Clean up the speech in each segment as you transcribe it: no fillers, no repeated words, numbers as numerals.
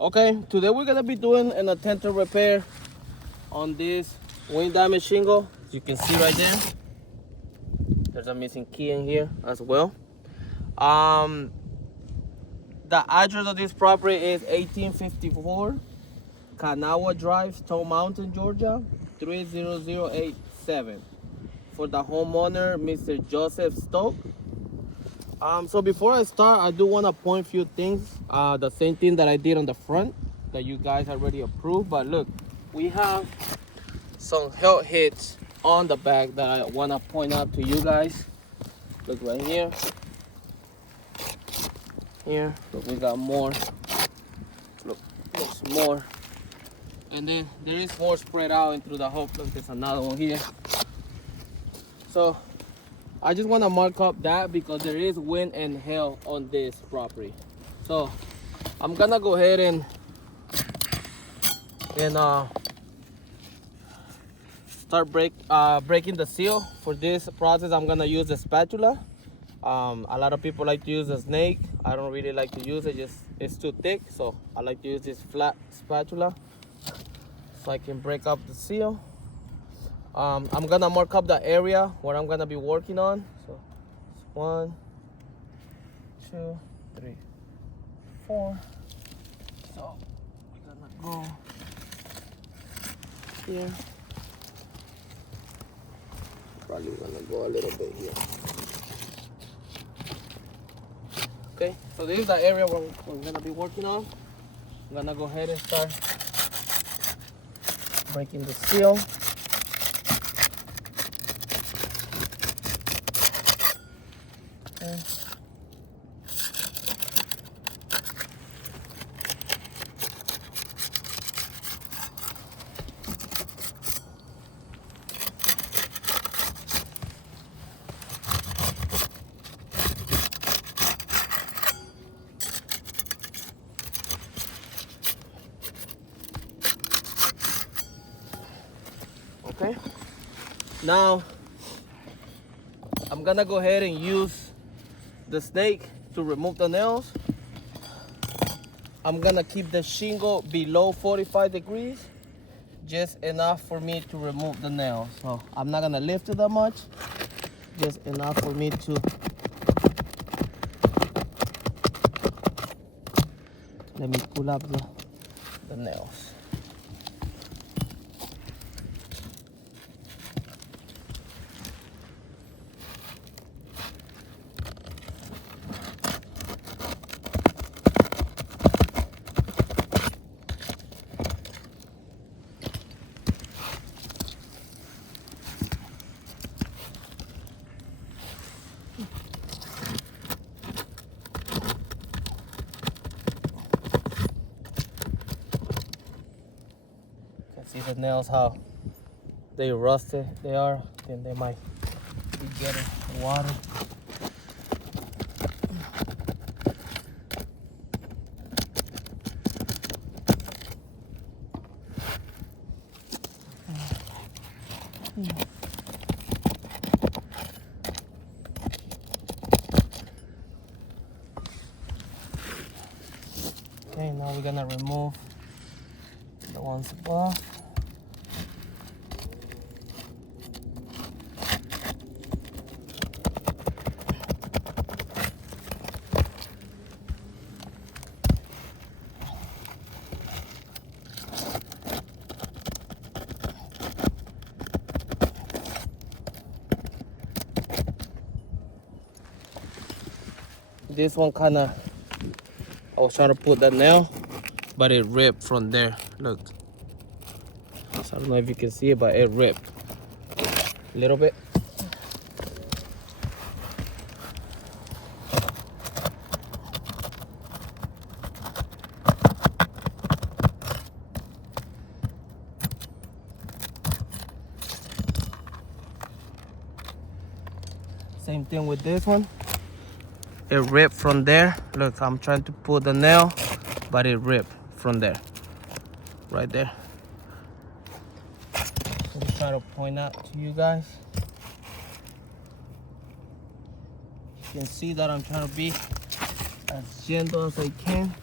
Okay, today we're gonna be doing an attentive repair on this wind damage shingle. As you can see right there, there's a missing key in here as well. Um, the address of this property is 1854 Kanawha Drive, Stone Mountain, Georgia, 30087. For the homeowner, Mr. Joseph Stoke. So before I start, I do want to point a few things. The same thing that I did on the front that you guys already approved. But look, we have some health hits on the back that I want to point out to you guys. Look right here. Here, look, we got more. Look, there's more. And then there is more spread out into the whole. Look, there's another one here. So I just want to mark up that because there is wind and hail on this property. So I'm gonna go ahead and start breaking the seal. For this process, I'm gonna use the spatula. A lot of people like to use a snake. I don't really like to use it, just it's too thick. So I like to use this flat spatula so I can break up the seal. I'm gonna mark up the area where I'm gonna be working on. So it's 1, 2, 3, 4. So we're gonna go here. Probably gonna go a little bit here. Okay, so this is the area where we're gonna be working on. I'm gonna go ahead and start breaking the seal. Okay. Okay, now I'm gonna go ahead and use the snake to remove the nails. I'm gonna keep the shingle below 45 degrees, just enough for me to remove the nails. So I'm not gonna lift it that much, just enough for me to let me pull up the nails. See the nails, how they rusted they are, and they might be getting water. Okay, now we're gonna remove the ones above. This one kinda, I was trying to put that nail, but it ripped from there. Look. So I don't know if you can see it, but it ripped a little bit. Same thing with this one. It ripped from there. Look, I'm trying to pull the nail, but it ripped from there. Right there. I'm trying to point out to you guys. You can see that I'm trying to be as gentle as I can.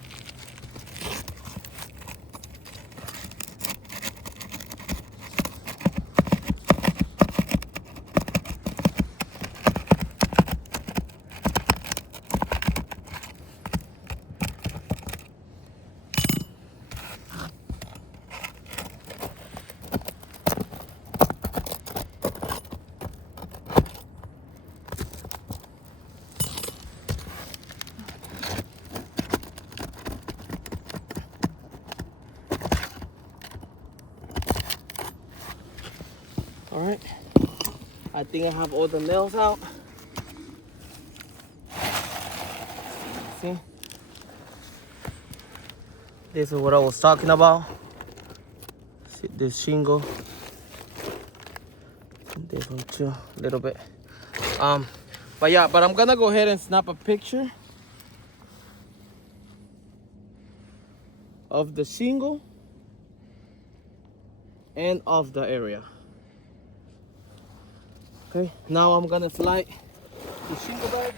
All right, I think I have all the nails out. See, this is what I was talking about. See this shingle, this one too, a little bit. But yeah, but I'm gonna go ahead and snap a picture of the shingle and of the area. Okay, now I'm gonna slide the shingle bag.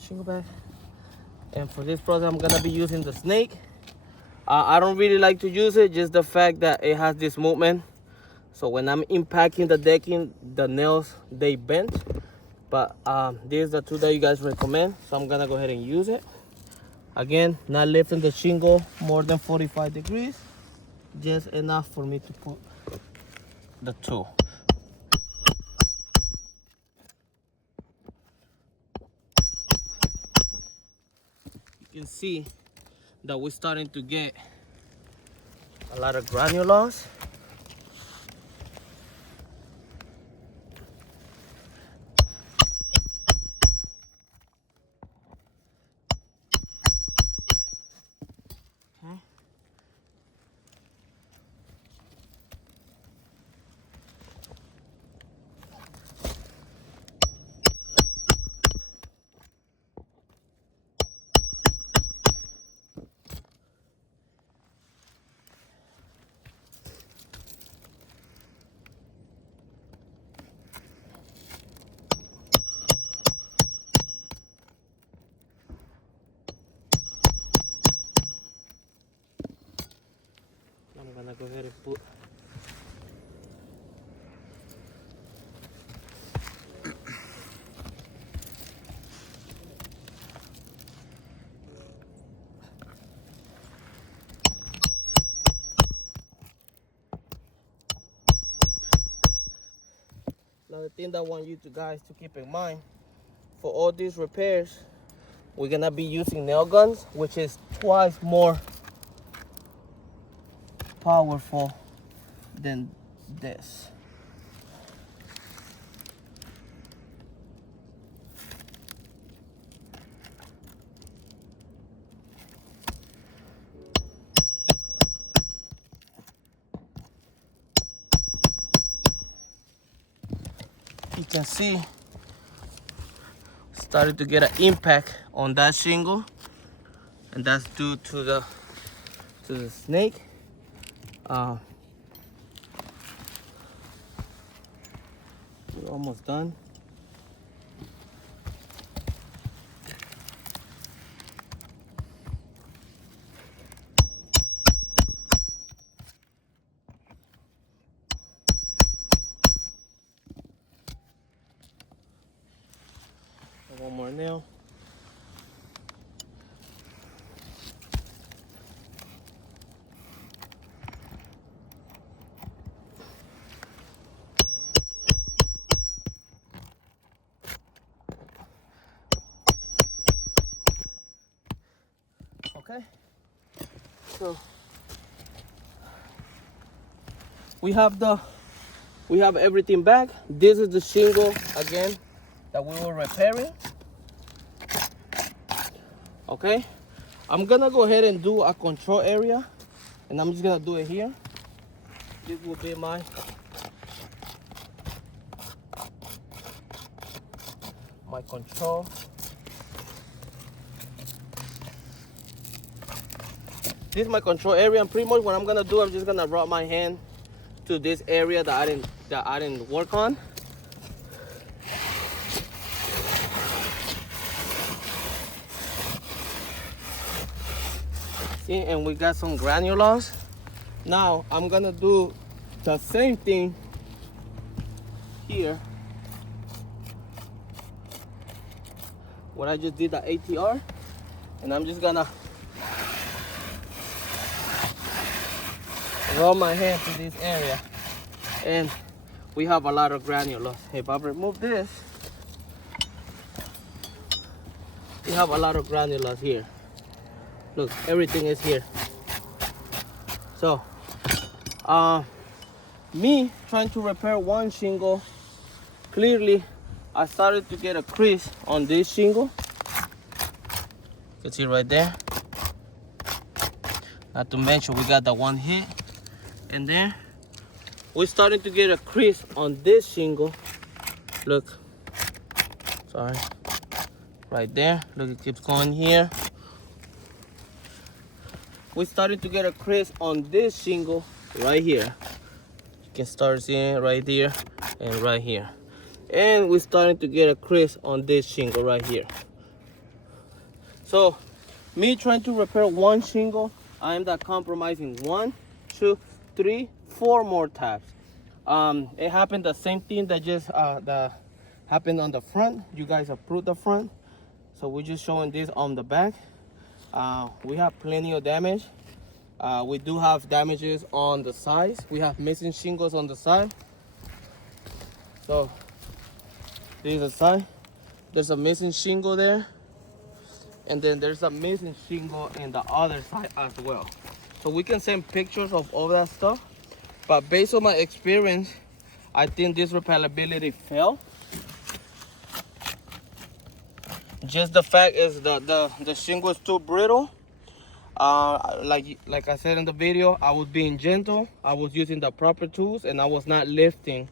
Shingle bag. And for this project, I'm gonna be using the snake. I don't really like to use it, just the fact that it has this movement. So when I'm impacting the decking, the nails, they bend. But this is the tool that you guys recommend, so I'm gonna go ahead and use it. Again, not lifting the shingle more than 45 degrees, just enough for me to put the tool. You can see that we're starting to get a lot of granules. Okay. I'm gonna go ahead and put another thing that I want you guys to keep in mind, for all these repairs, we're gonna be using nail guns, which is twice more powerful than this. You can see started to get an impact on that shingle, and that's due to the snake. We're almost done. One more nail. Okay, so we have everything back. This is the shingle again that we were repairing. Okay, I'm gonna go ahead and do a control area, and I'm just gonna do it here. This will be my control. This is my control area, and pretty much what I'm gonna do, I'm just gonna rub my hand to this area that I didn't work on. See, and we got some granules. Now I'm gonna do the same thing here. What I just did, the ATR, and I'm just gonna rub my hand to this area, and we have a lot of granules. If I remove this, we have a lot of granules here. Look, everything is here. So me trying to repair one shingle, clearly I started to get a crease on this shingle. You can see right there. Not to mention we got that one hit, and then we're starting to get a crease on this shingle. Look, sorry, right there. Look, it keeps going here. We're starting to get a crease on this shingle right here. You can start seeing it right here and right here. And we're starting to get a crease on this shingle right here. So me trying to repair one shingle, I am not compromising 1, 2, 3, 4 more tabs. It happened the same thing that just happened on the front. You guys approved the front, so we're just showing this on the back. We have plenty of damage. We do have damages on the sides. We have missing shingles on the side. So this is the side. There's a missing shingle there, and then there's a missing shingle in the other side as well. So we can send pictures of all that stuff, but based on my experience, I think this repairability failed. Just the fact is the shingle is too brittle. Like I said in the video, I was being gentle. I was using the proper tools, and I was not lifting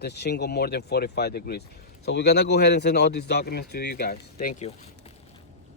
the shingle more than 45 degrees. So we're gonna go ahead and send all these documents to you guys. Thank you.